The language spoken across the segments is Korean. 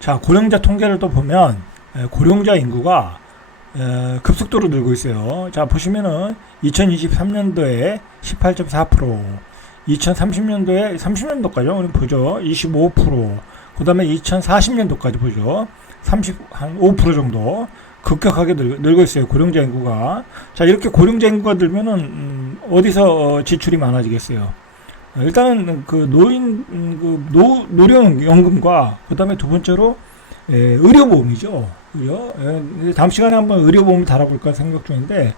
자, 고령자 통계를 또 보면 고령자 인구가 급속도로 늘고 있어요. 자, 보시면은 2023년도에 18.4%, 2030년도에 30년도까지 우리 보죠. 25%, 그 다음에 2040년도까지 보죠. 5% 정도 급격하게 늘고 있어요. 고령자 인구가. 자, 이렇게 고령자 인구가 늘면은 어디서 지출이 많아지겠어요? 일단은 그 노령연금과 그 다음에 두 번째로 의료보험이죠. 그죠? 다음 시간에 한번 의료보험 달아볼까 생각 중인데,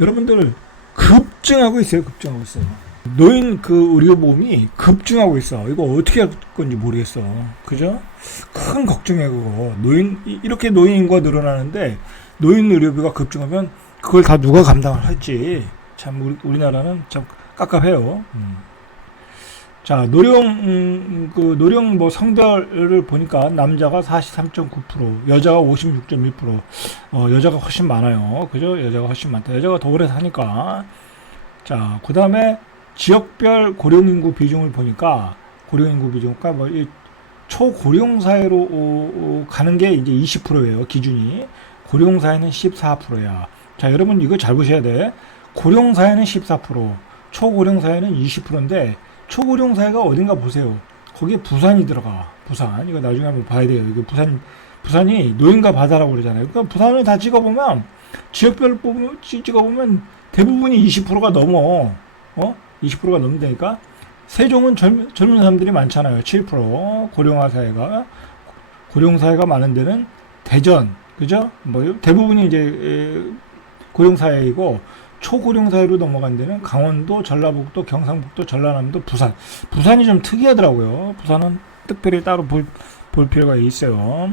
여러분들 급증하고 있어요. 급증하고 있어요. 노인 그 의료보험이 급증하고 있어. 이거 어떻게 할 건지 모르겠어. 그죠? 큰 걱정이야, 그거. 이렇게 노인 인구가 늘어나는데, 노인 의료비가 급증하면 그걸 다 누가 감당을 할지. 참, 우리나라는 참 깝깝해요. 자, 노령 뭐 성별을 보니까 남자가 43.9%, 여자가 56.1%, 여자가 훨씬 많아요. 그죠? 여자가 훨씬 많다. 여자가 더 오래 사니까. 자, 그 다음에 지역별 고령인구 비중을 보니까, 뭐, 이 초고령 사회로 가는 게 이제 20%예요. 기준이. 고령 사회는 14%야. 자, 여러분 이거 잘 보셔야 돼. 고령 사회는 14%, 초고령 사회는 20%인데, 초고령 사회가 어딘가 보세요. 거기에 부산이 들어가. 부산. 이거 나중에 한번 봐야 돼요. 이거 부산이 노인과 바다라고 그러잖아요. 그러니까 부산을 다 찍어보면, 지역별로 찍어보면 대부분이 20%가 넘어. 20%가 넘는다니까? 세종은 젊은 사람들이 많잖아요. 7%. 고령 사회가 많은 데는 대전. 그죠? 뭐, 대부분이 이제, 고령 사회이고, 초고령 사회로 넘어간 데는 강원도, 전라북도, 경상북도, 전라남도, 부산. 부산이 좀 특이하더라고요. 부산은 특별히 따로 볼 필요가 있어요.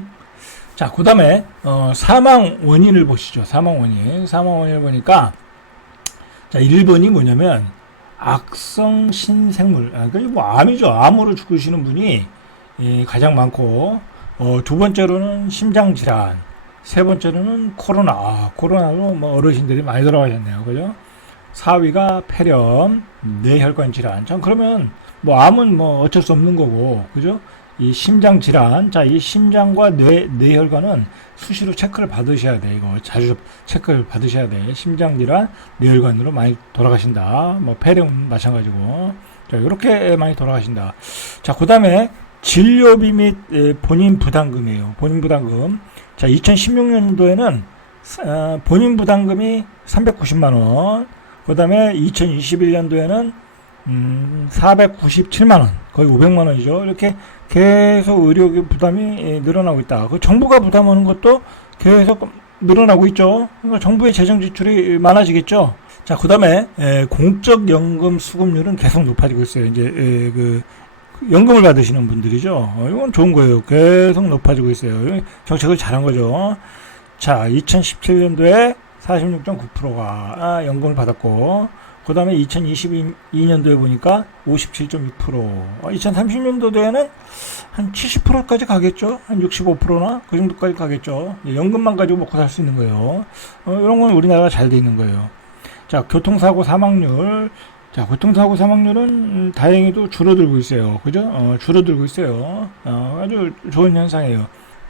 자, 그 다음에, 사망 원인을 보시죠. 사망 원인을 보니까, 자, 1번이 뭐냐면, 악성 신생물. 그게 뭐 암이죠. 암으로 죽으시는 분이 가장 많고, 두 번째로는 심장질환. 세 번째로는 코로나로 뭐 어르신들이 많이 돌아가셨네요. 그죠? 4위가 폐렴, 뇌혈관 질환. 참, 그러면 뭐 암은 뭐 어쩔 수 없는 거고, 그죠? 이 심장 질환. 자, 이 심장과 뇌혈관은 수시로 체크를 받으셔야 돼. 이거 자주 체크를 받으셔야 돼. 심장 질환, 뇌혈관으로 많이 돌아가신다. 뭐 폐렴 마찬가지고. 자, 이렇게 많이 돌아가신다. 자, 그다음에 진료비 및 본인 부담금이에요. 본인 부담금. 자, 2016년도에는 본인 부담금이 390만 원. 그다음에 2021년도에는 497만 원. 거의 500만 원이죠. 이렇게 계속 의료 부담이 늘어나고 있다. 그 정부가 부담하는 것도 계속 늘어나고 있죠. 그러니까 정부의 재정 지출이 많아지겠죠. 자, 그다음에 공적 연금 수급률은 계속 높아지고 있어요. 이제 그 연금을 받으시는 분들이죠. 이건 좋은 거예요. 계속 높아지고 있어요. 정책을 잘한 거죠. 자, 2017년도에 46.9%가 연금을 받았고, 그 다음에 2022년도에 보니까 57.6%, 2030년도에는 한 70%까지 가겠죠. 한 65%나 그 정도까지 가겠죠. 연금만 가지고 먹고 살 수 있는 거예요. 이런 건 우리나라가 잘 돼 있는 거예요. 자, 교통사고 사망률. 자, 교통사고 사망률은 다행히도 줄어들고 있어요. 그죠? 줄어들고 있어요. 아주 좋은 현상이에요.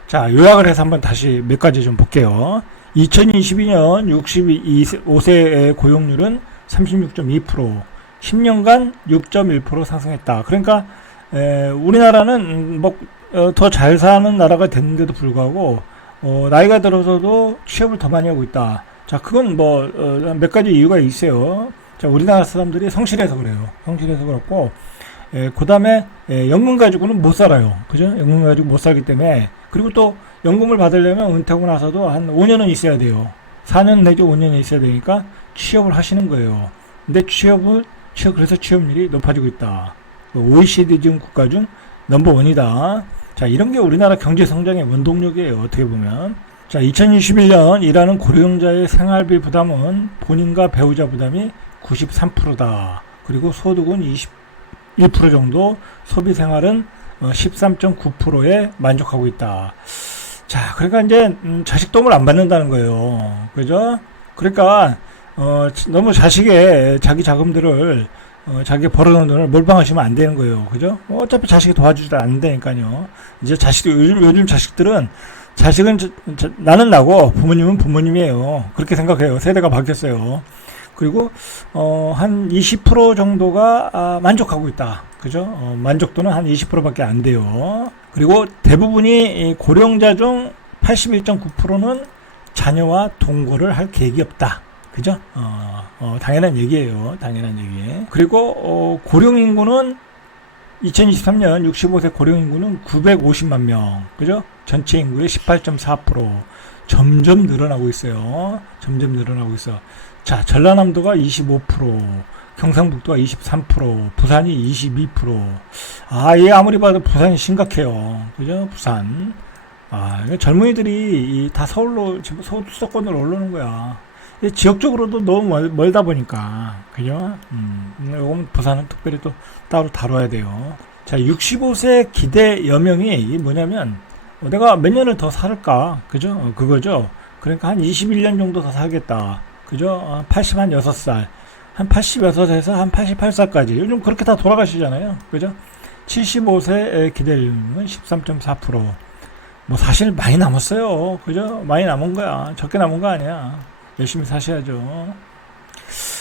자, 요약을 해서 한번 다시 몇 가지 좀 볼게요. 2022년 65세 고용률은 36.2%, 10년간 6.1% 상승했다. 그러니까, 우리나라는 뭐, 더 잘 사는 나라가 됐는데도 불구하고, 나이가 들어서도 취업을 더 많이 하고 있다. 자, 그건 뭐, 몇 가지 이유가 있어요. 자, 우리나라 사람들이 성실해서 그래요. 성실해서 그렇고, 그 다음에, 연금 가지고는 못 살아요. 그죠? 연금 가지고 못 살기 때문에, 그리고 또, 연금을 받으려면 은퇴하고 나서도 한 5년은 있어야 돼요. 4년 내지 5년이 있어야 되니까 취업을 하시는 거예요. 근데 그래서 취업률이 높아지고 있다. OECD 중 국가 중 넘버원이다. 자, 이런 게 우리나라 경제 성장의 원동력이에요. 어떻게 보면. 자, 2021년 일하는 고령자의 생활비 부담은 본인과 배우자 부담이 93%다. 그리고 소득은 21% 정도, 소비 생활은 13.9%에 만족하고 있다. 자, 그러니까 이제 자식 도움을 안 받는다는 거예요. 그죠? 그러니까 너무 자식의 자기 자금들을 자기가 벌어놓은 돈을 몰빵하시면 안 되는 거예요. 그죠? 어차피 자식이 도와주지도 않는다니까요. 이제 요즘 자식들은, 자식은 나는 나고 부모님은 부모님이에요. 그렇게 생각해요. 세대가 바뀌었어요. 그리고 한 20% 정도가 만족하고 있다. 그죠? 만족도는 한 20%밖에 안 돼요. 그리고 대부분이 고령자 중 81.9%는 자녀와 동거를 할 계획이 없다. 그죠? 당연한 얘기예요. 당연한 얘기. 그리고 고령 인구는 2023년 65세 고령 인구는 950만 명. 그죠? 전체 인구의 18.4%. 점점 늘어나고 있어요. 점점 늘어나고 있어. 자, 전라남도가 25%, 경상북도가 23%, 부산이 22%. 예, 아무리 봐도 부산이 심각해요. 그죠? 부산. 젊은이들이 다 서울로, 수도권으로 올라오는 거야. 지역적으로도 너무 멀다 보니까. 그죠? 이건 부산은 특별히 또 따로 다뤄야 돼요. 자, 65세 기대 여명이 뭐냐면, 내가 몇 년을 더 살까? 그죠? 그거죠. 그러니까 한 21년 정도 더 살겠다. 그죠? 86살. 한 86에서 한 88살까지. 요즘 그렇게 다 돌아가시잖아요. 그죠? 75세 기대율은 13.4%. 뭐 사실 많이 남았어요. 그죠? 많이 남은 거야. 적게 남은 거 아니야. 열심히 사셔야죠.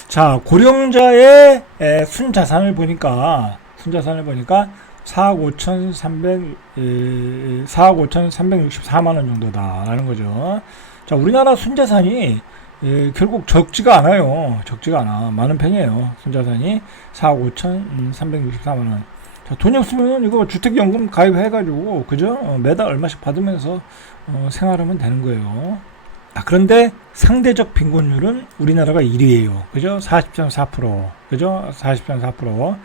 자, 고령자의 순자산을 보니까 4억 5,364만 원 정도다라는 거죠. 자, 우리나라 순자산이 결국 적지가 않아요. 적지가 않아. 많은 편이에요. 순자산이 4억 5,364만 원. 자, 돈이 없으면 이거 주택연금 가입해가지고, 그죠? 매달 얼마씩 받으면서 생활하면 되는 거예요. 그런데 상대적 빈곤율은 우리나라가 1위예요. 그죠? 40.4%. 그죠? 40.4%.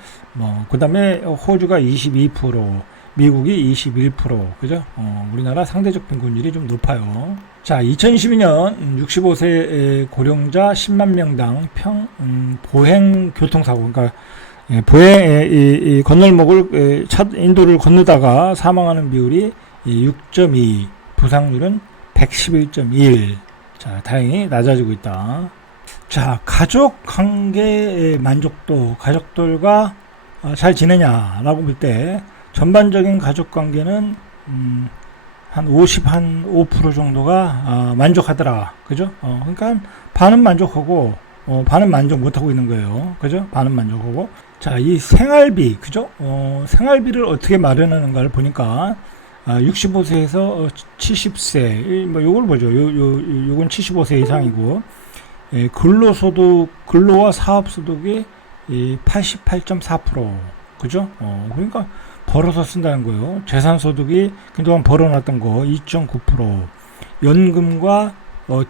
그 다음에 호주가 22%, 미국이 21%. 그죠? 우리나라 상대적 빈곤율이 좀 높아요. 자, 2022년 65세 고령자 10만 명당 보행 교통사고, 그러니까 보행 건널목을 인도를 건너다가 사망하는 비율이 6.2, 부상률은 111.1. 자, 다행히 낮아지고 있다. 자, 가족 관계의 만족도, 가족들과 잘 지내냐라고 볼 때 전반적인 가족 관계는 한 5% 정도가 만족하더라. 그죠? 그러니까 반은 만족하고 반은 만족 못하고 있는 거예요. 그죠? 반은 만족하고. 자, 이 생활비, 그죠? 생활비를 어떻게 마련하는가를 보니까 65세에서 70세, 뭐 요걸 보죠. 요건 75세 이상이고, 근로와 사업소득이 88.4%. 그죠? 그러니까 벌어서 쓴다는 거예요. 재산소득이 그동안 벌어놨던 거 2.9%, 연금과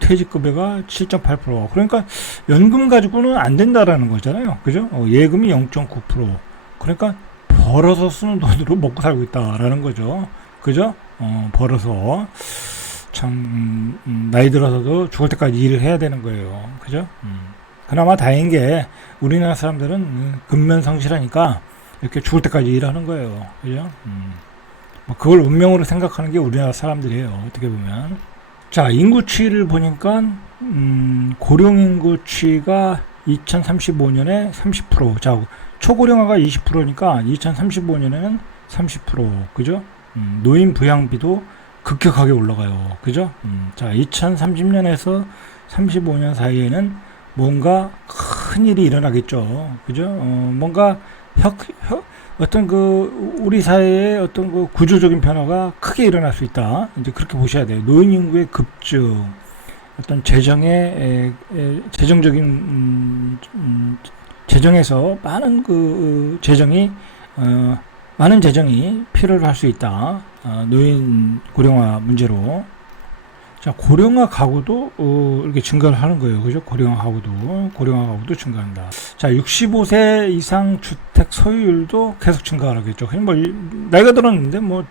퇴직급여가 7.8%. 그러니까 연금 가지고는 안 된다라는 거잖아요. 그죠? 예금이 0.9%. 그러니까 벌어서 쓰는 돈으로 먹고 살고 있다라는 거죠. 그죠? 벌어서 참 나이 들어서도 죽을 때까지 일을 해야 되는 거예요. 그죠? 그나마 다행인 게 우리나라 사람들은 근면성실하니까 이렇게 죽을 때까지 일하는 거예요. 그죠? 뭐 그걸 운명으로 생각하는 게 우리나라 사람들이에요. 어떻게 보면. 자, 인구추이를 보니까 고령 인구추이가 2035년에 30%. 자, 초고령화가 20%니까 2035년에는 30%. 그죠? 노인 부양비도 급격하게 올라가요. 그죠? 자, 2030년에서 35년 사이에는 뭔가 큰 일이 일어나겠죠. 그죠? 뭔가 어떤 우리 사회의 어떤 구조적인 변화가 크게 일어날 수 있다. 이제 그렇게 보셔야 돼요. 노인 인구의 급증, 어떤 재정적인, 재정에서 많은 많은 재정이 필요로 할 수 있다. 노인 고령화 문제로. 자, 고령화 가구도 이렇게 증가를 하는 거예요. 그죠? 고령화 가구도 증가한다. 자, 65세 이상 주택 소유율도 계속 증가를 하겠죠. 그냥 뭐 나이가 들었는데 뭐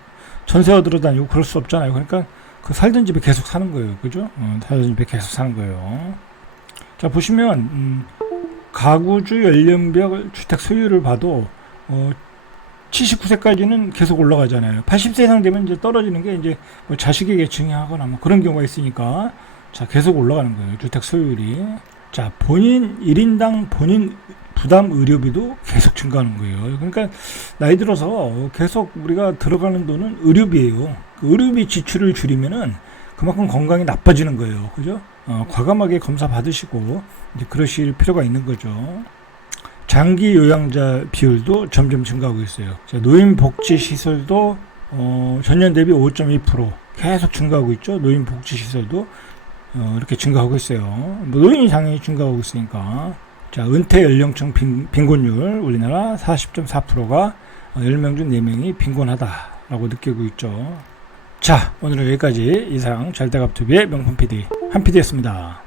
전세 얻으러 다니고 그럴 수 없잖아요. 그러니까 그 살던 집에 계속 사는 거예요. 그죠? 살던 집에 계속 사는 거예요. 자, 보시면 가구주 연령별 주택 소유율을 봐도 79세까지는 계속 올라가잖아요. 80세 이상 되면 이제 떨어지는 게 이제 뭐 자식에게 증여하거나 뭐 그런 경우가 있으니까 자, 계속 올라가는 거예요. 주택 소유율이. 자, 1인당 본인 부담 의료비도 계속 증가하는 거예요. 그러니까 나이 들어서 계속 우리가 들어가는 돈은 의료비예요. 그 의료비 지출을 줄이면은 그만큼 건강이 나빠지는 거예요. 그죠? 과감하게 검사 받으시고 이제 그러실 필요가 있는 거죠. 장기 요양자 비율도 점점 증가하고 있어요. 자, 노인복지시설도 전년 대비 5.2% 계속 증가하고 있죠. 노인복지시설도 이렇게 증가하고 있어요. 뭐 노인이 당연히 증가하고 있으니까. 자, 은퇴 연령층 빈곤율 우리나라 40.4%가 10명 중 4명이 빈곤하다라고 느끼고 있죠. 자, 오늘은 여기까지. 이상 잘다갑TV의 명품 PD 한 PD였습니다.